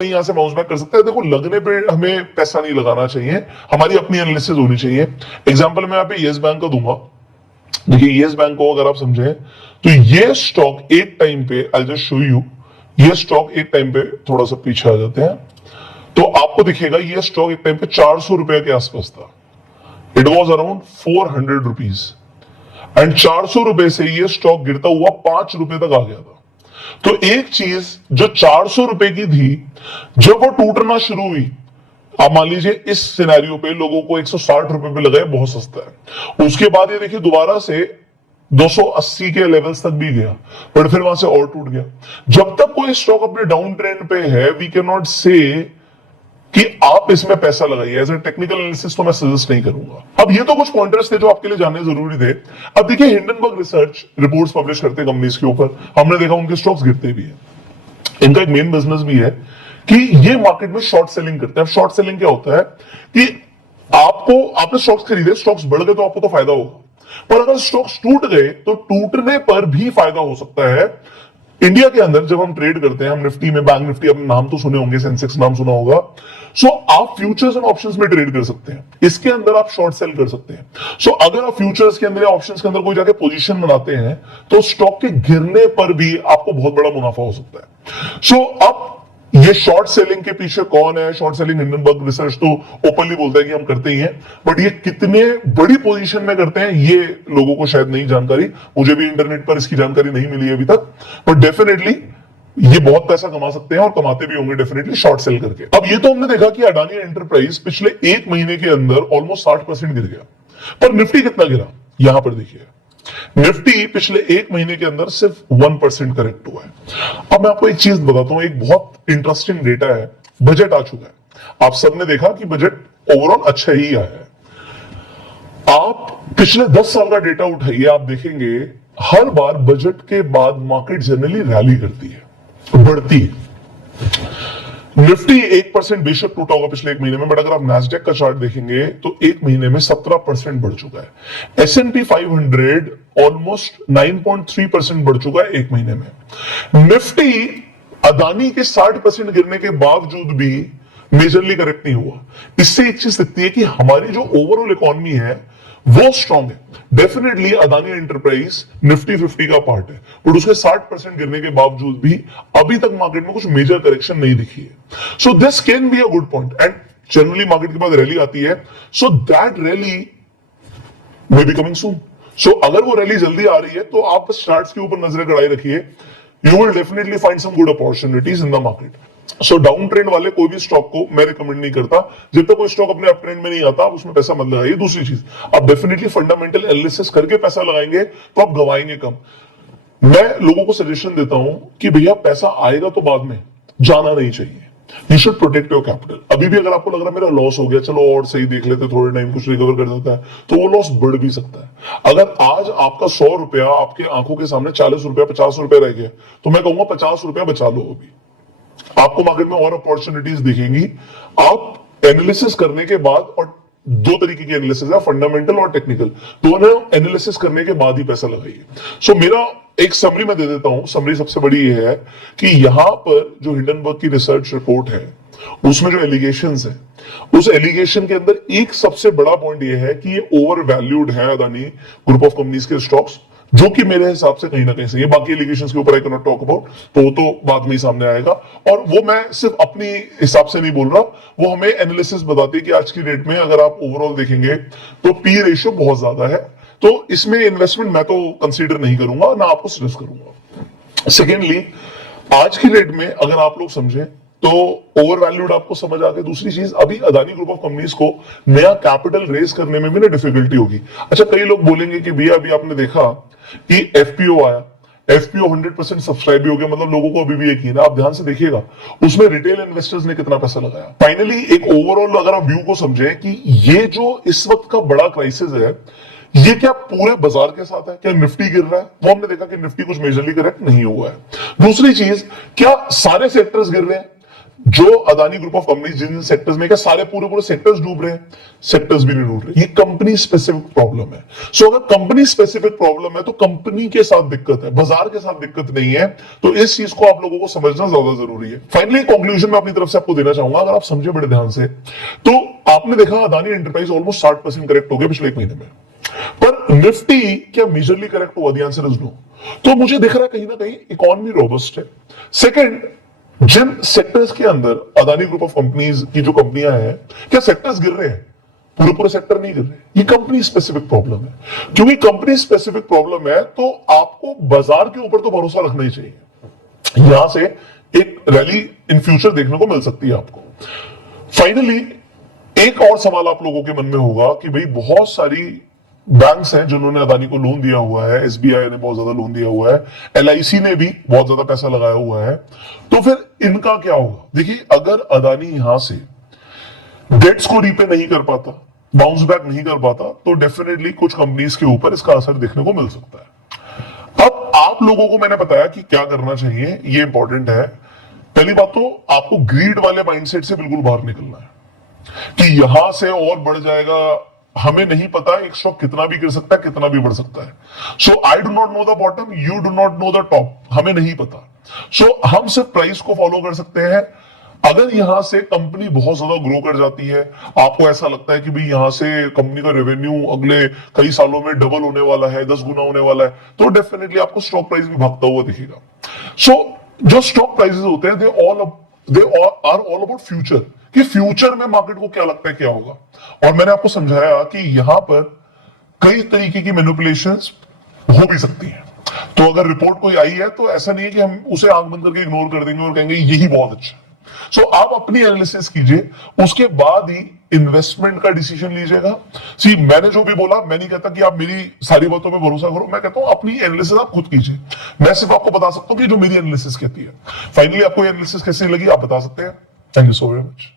यहां से bounce back कर सकता है। देखो, लगने पे हमें पैसा नहीं लगाना चाहिए, हमारी अपनी एनालिसिस होनी चाहिए। एग्जांपल मैं यहाँ पे यस बैंक का दूंगा। देखिए, यस बैंक को अगर आप समझे तो ये स्टॉक एक टाइम पे, आई जस्ट शो यू, ये स्टॉक एक टाइम पे, थोड़ा सा पीछे आ जाते हैं तो आपको दिखेगा ये स्टॉक एक टाइम पे 400 रुपए के आसपास था। It was around 400 rupees and 400 रुपए से ये स्टॉक गिरता हुआ 5 रुपए तक आ गया था। तो एक चीज जो 400 रुपए की थी, जब वो टूटना शुरू हुई, आप मान लीजिए इस सिनेरियो पे लोगों को 160 रुपए पे लगा है, बहुत सस्ता है। उसके बाद ये देखिए दोबारा से 280 के लेवल्स तक भी गया, बट फिर वहां से और टूट गया। जब तक कोई स्टॉक अपने डाउन ट्रेंड पे है, वी कैन नॉट से कि आप इसमें पैसा लगाइए। एज ए टेक्निकल एनालिसिस तो मैं सजेस्ट नहीं करूंगा। अब ये तो कुछ पॉइंटर्स थे जो आपके लिए जानने जरूरी थे। अब देखिए, हिंडनबर्ग रिसर्च रिपोर्ट्स पब्लिश करते हैं कंपनीज के ऊपर, हमने देखा उनके स्टॉक्स गिरते भी है। इनका एक मेन बिजनेस भी है कि ये मार्केट में शॉर्ट सेलिंग करते हैं। शॉर्ट सेलिंग क्या होता है कि आपने स्टॉक्स खरीदे, स्टॉक्स बढ़ गए तो आपको तो फायदा होगा, पर अगर स्टॉक्स टूट गए तो टूटने पर भी फायदा हो सकता है। इंडिया के अंदर जब हम ट्रेड करते हैं, हम निफ्टी में, बैंक निफ्टी, अपने नाम तो सुने होंगे, सेंसेक्स नाम सुना होगा। सो आप फ्यूचर्स एंड ऑप्शंस में ट्रेड कर सकते हैं, इसके अंदर आप शॉर्ट सेल कर सकते हैं। सो अगर आप फ्यूचर्स के अंदर या ऑप्शंस के अंदर कोई जाके पोजीशन बनाते हैं तो स्टॉक के गिरने पर भी आपको बहुत बड़ा मुनाफा हो सकता है। सो अब ये शॉर्ट सेलिंग के पीछे कौन है? शॉर्ट सेलिंग हिंडनबर्ग रिसर्च तो ओपनली बोलता है कि हम करते ही हैं, बट ये कितने बड़ी पोजीशन में करते हैं ये लोगों को शायद नहीं जानकारी। मुझे भी इंटरनेट पर इसकी जानकारी नहीं मिली अभी तक, बट डेफिनेटली ये बहुत पैसा कमा सकते हैं और कमाते भी होंगे डेफिनेटली शॉर्ट सेल करके। अब ये तो हमने देखा कि अडानी एंटरप्राइज पिछले एक महीने के अंदर ऑलमोस्ट 60% गिर गया, पर निफ्टी कितना गिरा यहां पर देखिए। निफ्टी पिछले एक महीने के अंदर सिर्फ 1% करेक्ट हुआ है। अब मैं आपको एक चीज बताता हूं, एक बहुत इंटरेस्टिंग डेटा है। बजट आ चुका है, आप सबने देखा कि बजट ओवरऑल अच्छा ही आया है। आप पिछले 10 साल का डेटा उठाइए, आप देखेंगे हर बार बजट के बाद मार्केट जनरली रैली करती है, बढ़ती है। निफ्टी 1% बेशक टूटा होगा पिछले एक महीने में, बट अगर आप नैस्डैक का चार्ट देखेंगे तो एक महीने में 17% बढ़ चुका है। S&P 500 ऑलमोस्ट 9.3% बढ़ चुका है एक महीने में। निफ्टी अदानी के 60% गिरने के बावजूद भी मेजरली करेक्ट नहीं हुआ। इससे एक चीज दिखती है कि हमारी जो ओवरऑल इकोनॉमी है वो स्ट्रांग है। डेफिनेटली अदानी एंटरप्राइज निफ्टी 50 का पार्ट है, बट उसके 60% गिरने के बावजूद भी अभी तक मार्केट में कुछ मेजर करेक्शन नहीं दिखी है। So this can be a good point and generally market के बाद रैली आती है, so that rally may be coming soon. So अगर वो रैली जल्दी आ रही है तो आप बस चार्ट्स के ऊपर नजरें गड़ाए रखिए, you will definitely find some good opportunities in the market. So down trend वाले कोई भी स्टॉक को मैं रिकमेंड नहीं करता। जब तक कोई स्टॉक अपने अप ट्रेंड में नहीं आता आप उसमें पैसा मत लगाइए। दूसरी चीज, आप डेफिनेटली फंडामेंटल एनालिसिस करके पैसा लगाएंगे तो आप गवाएंगे कम। मैं लोगों को सजेशन देता हूं कि भैया पैसा आएगा तो बाद में, जाना नहीं चाहिए। You should protect your capital. अभी भी अगर आपको लग रहा है मेरा लॉस हो गया, चलो और सही देख लेते, थोड़े टाइम कुछ रिकवर कर देता है, तो वो लॉस बढ़ भी सकता है। अगर आज आपका 100 रुपया आपके आंखों के सामने 40 रुपया 50 रुपया रह गया, तो मैं कहूंगा 50 रुपया बचा लो। अभी आपको मार्केट में और अपॉर्चुनिटीज दिखेंगी। आप एनालिसिस करने के बाद, और दो तरीके की एनालिसिस है, फंडामेंटल और टेक्निकल, दोनों एनालिसिस करने के बाद ही पैसा लगाइए। सो मेरा एक समरी मैं दे देता हूं। समरी सबसे बड़ी ये है कि यहां पर जो हिंडनबर्ग की रिसर्च रिपोर्ट है उसमें जो एलिगेशंस है, उस एलिगेशन के अंदर एक सबसे बड़ा पॉइंट ये है कि ये ओवर वैल्यूड है अदानी ग्रुप ऑफ कंपनीज के स्टॉक्स, जो कि मेरे हिसाब से कहीं ना कहीं सही है। बाकी एलिगेशंस के ऊपर I can not talk about, तो वो तो बाद में ही सामने आएगा। और वो मैं सिर्फ अपनी हिसाब से नहीं बोल रहा, वो हमें एनालिसिस बताती है कि आज की डेट में अगर आप ओवरऑल देखेंगे तो पी रेशियो बहुत ज्यादा है, तो इसमें इन्वेस्टमेंट मैं तो कंसीडर नहीं करूंगा, ना आपको सजेस्ट करूंगा। सेकेंडली, आज की डेट में अगर आप लोग समझे तो ओवर वैल्यूड आपको समझ आ गया। दूसरी चीज, अभी अदानी ग्रुप ऑफ कंपनीज को नया कैपिटल रेज करने में भी ना डिफिकल्टी होगी। अच्छा, कई लोग बोलेंगे कि भैया अभी आपने देखा कि एफपीओ आया, एफपीओ 100% सब्सक्राइब भी हो गया, मतलब लोगों को अभी भी यकीन है। आप ध्यान से देखिएगा उसमें रिटेल इन्वेस्टर्स ने कितना पैसा लगाया। फाइनली एक ओवरऑल अगर आप व्यू को समझे कि ये जो इस वक्त का बड़ा क्राइसिस है, ये क्या पूरे बाजार के साथ है? क्या निफ्टी गिर रहा है? वो हमने देखा कि निफ्टी कुछ मेजरली करेक्ट नहीं हुआ है। दूसरी चीज, क्या सारे सेक्टर्स गिर रहे हैं? जो अदानी ग्रुप ऑफ कंपनी जिन सेक्टर्स में, क्या सारे पूरे सेक्टर्स डूब रहे हैं? सेक्टर्स भी नहीं डूब रहे। ये कंपनी स्पेसिफिक प्रॉब्लम है। सो अगर कंपनी स्पेसिफिक प्रॉब्लम है तो कंपनी के साथ दिक्कत है, बाजार के साथ दिक्कत नहीं है। तो इस चीज को आप लोगों को समझना ज्यादा जरूरी है। फाइनली कंक्लूजन मैं अपनी तरफ से आपको देना चाहूंगा, अगर आप समझे बड़े ध्यान से, तो आपने देखा अदानी एंटरप्राइज ऑलमोस्ट 60% करेक्ट हो गया पिछले 1 महीने में, पर निफ्टी क्या मेजरली करेक्ट हुआ? The answer is no. तो मुझे दिख रहा है कहीं ना कहीं इकोनॉमी रोबस्ट है। सेकंड, जिन सेक्टर्स के अंदर अदानी ग्रुप ऑफ कंपनीज की जो कंपनियां हैं, क्या सेक्टर्स गिर रहे हैं? पूरे सेक्टर नहीं गिर रहे। ये कंपनी स्पेसिफिक प्रॉब्लम है। क्योंकि कंपनी स्पेसिफिक प्रॉब्लम है तो आपको बाजार के ऊपर तो भरोसा रखना ही चाहिए। यहां से एक रैली इन फ्यूचर देखने को मिल सकती है आपको। फाइनली एक और सवाल आप लोगों के मन में होगा कि भाई बहुत सारी बैंक्स हैं जिन्होंने अदानी को लोन दिया हुआ है, एसबीआई ने बहुत ज्यादा लोन दिया हुआ है, एलआईसी ने भी बहुत ज्यादा पैसा लगाया हुआ है, तो फिर इनका क्या होगा? देखिए, अगर अदानी यहां से डेट्स को रीपे नहीं कर पाता, बाउंस बैक नहीं कर पाता, तो डेफिनेटली कुछ कंपनीज के ऊपर इसका असर देखने को मिल सकता है। अब आप लोगों को मैंने बताया कि क्या करना चाहिए, ये इंपॉर्टेंट है। पहली बात तो आपको ग्रीड वाले माइंडसेट से बिल्कुल बाहर निकलना है कि यहां से और बढ़ जाएगा, हमें नहीं पता एक स्टॉक कितना भी गिर सकता है, कितना भी बढ़ सकता है। So I do not know the bottom, you do not know the top, हमें नहीं पता। सो हम सिर्फ प्राइस को फॉलो कर सकते हैं। अगर यहां से कंपनी बहुत ज्यादा ग्रो कर जाती है, आपको ऐसा लगता है कि भाई यहां से कंपनी का रेवेन्यू अगले कई सालों में डबल होने वाला है, 10 गुना होने वाला है, तो डेफिनेटली आपको स्टॉक प्राइस भी भागता हुआ दिखेगा। सो जो स्टॉक प्राइसेस होते हैं, they are all about future, कि फ्यूचर में मार्केट को क्या लगता है क्या होगा। और मैंने आपको समझाया कि यहां पर कई तरीके की मैनिपुलेशंस हो भी सकती हैं। तो अगर रिपोर्ट कोई आई है तो ऐसा नहीं है कि हम उसे आंख बंद करके इग्नोर कर देंगे और कहेंगे यही बहुत अच्छा है। सो आप अपनी एनालिसिस कीजिए, उसके बाद ही इन्वेस्टमेंट का डिसीजन लीजिएगा। सी, मैंने जो भी बोला, मैं नहीं कहता कि आप मेरी सारी बातों पे भरोसा करो, मैं कहता हूं अपनी एनालिसिस आप खुद कीजिए। मैं सिर्फ आपको बता सकता हूं कि जो मेरी एनालिसिस कहती है। फाइनली आपको एनालिसिस कैसी लगी आप बता सकते हैं। Thank you so very much.